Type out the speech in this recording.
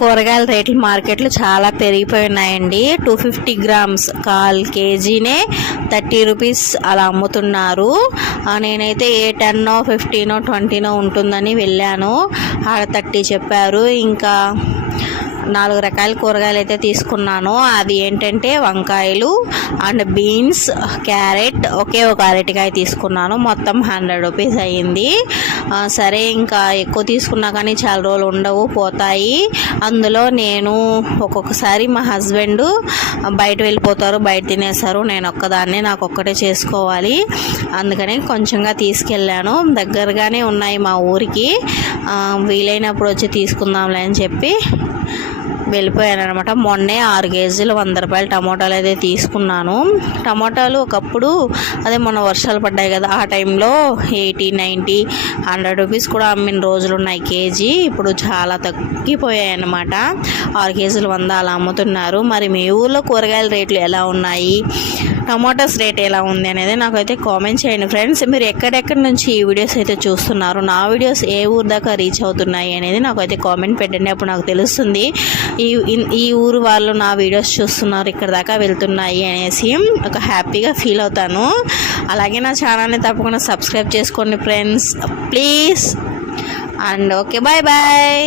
కూరగాయల రేట్లు మార్కెట్లో చాలా పెరిగిపోయినాయండి. 250 గ్రామ్స్ 1/4 కేజీనే 30 రూపీస్ అలా అమ్ముతున్నారు. నేనైతే ఏ 10, 15, 20 ఉంటుందని వెళ్ళాను. ఆడ 30 చెప్పారు. ఇంకా 4 రకాల కూరగాయలు అయితే తీసుకున్నాను. అది ఏంటంటే వంకాయలు అండ్ బీన్స్, క్యారెట్, ఒకే ఒక అరటికాయ తీసుకున్నాను. మొత్తం 100 రూపీస్ అయ్యింది. సరే ఇంకా ఎక్కువ తీసుకున్నా కానీ చాలా రోజులు ఉండవు, పోతాయి. అందులో నేను ఒక్కొక్కసారి మా హస్బెండ్ బయట వెళ్ళిపోతారు, బయట తినేస్తారు. నేను ఒక్కదాన్నే, నాకు ఒక్కటే చేసుకోవాలి. అందుకని కొంచెంగా తీసుకెళ్ళాను. దగ్గరగానే ఉన్నాయి మా ఊరికి. వీలైనప్పుడు వచ్చి తీసుకుందాంలే అని చెప్పి వెళ్ళిపోయాను అనమాట. మొన్నే 6 కేజీలు 100 రూపాయలు టమోటాలు అయితే తీసుకున్నాను. టమోటాలు ఒకప్పుడు అదే మొన్న వర్షాలు పడ్డాయి కదా, ఆ టైంలో 80, 90, 100 రూపీస్ కూడా అమ్మిన రోజులు ఉన్నాయి కేజీ. ఇప్పుడు చాలా తగ్గిపోయాయి అన్నమాట. 6 కేజీలు 100 అలా అమ్ముతున్నారు. మరి మీ ఊర్లో కూరగాయల రేట్లు ఎలా ఉన్నాయి, టమాటోస్ రేట్ ఎలా ఉంది అనేది నాకైతే కామెంట్ చేయండి ఫ్రెండ్స్. మీరు ఎక్కడెక్కడి నుంచి ఈ వీడియోస్ అయితే చూస్తున్నారు, నా వీడియోస్ ఏ ఊరు దాకా రీచ్ అవుతున్నాయి అనేది నాకైతే కామెంట్ పెట్టండి. అప్పుడు నాకు తెలుస్తుంది ఈ ఊరు వాళ్ళు నా వీడియోస్ చూస్తున్నారు, ఇక్కడ దాకా వెళ్తున్నాయి అనేసి ఒక హ్యాపీగా ఫీల్ అవుతాను. అలాగే నా ఛానల్ని తప్పకుండా సబ్స్క్రైబ్ చేసుకోండి friends please. And okay, bye bye.